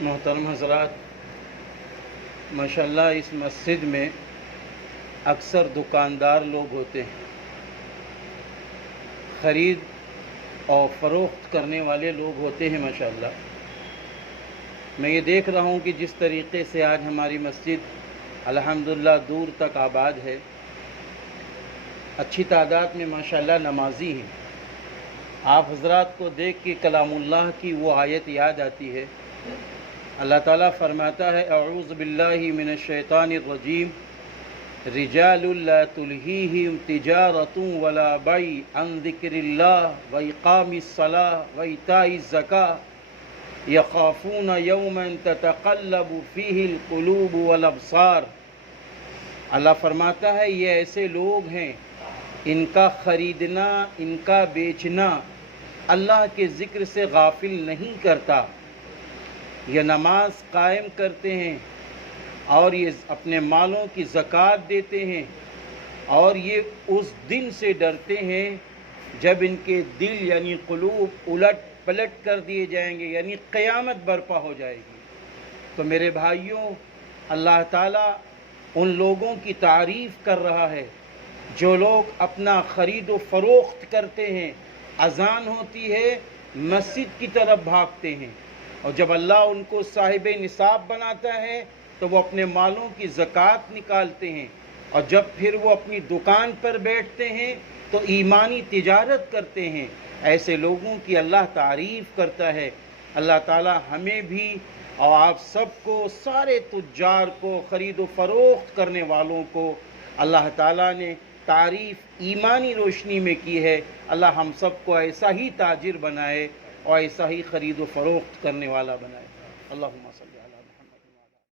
محترم حضرات، ماشاءاللہ اس مسجد میں اکثر دکاندار لوگ ہوتے ہیں، خرید اور فروخت کرنے والے لوگ ہوتے ہیں ماشاءاللہ۔ میں یہ دیکھ رہا ہوں کہ جس طریقے سے آج ہماری مسجد الحمدللہ دور تک آباد ہے، اچھی تعداد میں ماشاءاللہ نمازی ہیں۔ آپ حضرات کو دیکھ کے کلام اللہ کی وہ آیت یاد آتی ہے۔ اللہ تعالیٰ فرماتا ہے اعوذ باللہ من الشیطان الرجیم رجال لا تلہیہم تجارۃ ولا بیع عن ذکر اللہ واقام الصلاۃ وایتاء الزکاۃ یخافون یوما تتقلب فیہ القلوب والابصار۔ اللہ فرماتا ہے یہ ایسے لوگ ہیں، ان کا خریدنا، ان کا بیچنا اللہ کے ذکر سے غافل نہیں کرتا۔ یہ نماز قائم کرتے ہیں اور یہ اپنے مالوں کی زکوٰۃ دیتے ہیں، اور یہ اس دن سے ڈرتے ہیں جب ان کے دل یعنی قلوب الٹ پلٹ کر دیے جائیں گے، یعنی قیامت برپا ہو جائے گی۔ تو میرے بھائیوں، اللہ تعالیٰ ان لوگوں کی تعریف کر رہا ہے جو لوگ اپنا خرید و فروخت کرتے ہیں، اذان ہوتی ہے مسجد کی طرف بھاگتے ہیں، اور جب اللہ ان کو صاحب نصاب بناتا ہے تو وہ اپنے مالوں کی زکوٰۃ نکالتے ہیں، اور جب پھر وہ اپنی دکان پر بیٹھتے ہیں تو ایمانی تجارت کرتے ہیں۔ ایسے لوگوں کی اللہ تعریف کرتا ہے۔ اللہ تعالی ہمیں بھی اور آپ سب کو، سارے تجار کو، خرید و فروخت کرنے والوں کو اللہ تعالیٰ نے تعریف ایمانی روشنی میں کی ہے۔ اللہ ہم سب کو ایسا ہی تاجر بنائے اور ایسا ہی خرید و فروخت کرنے والا بنائے۔ اللہم صلی علی محمد۔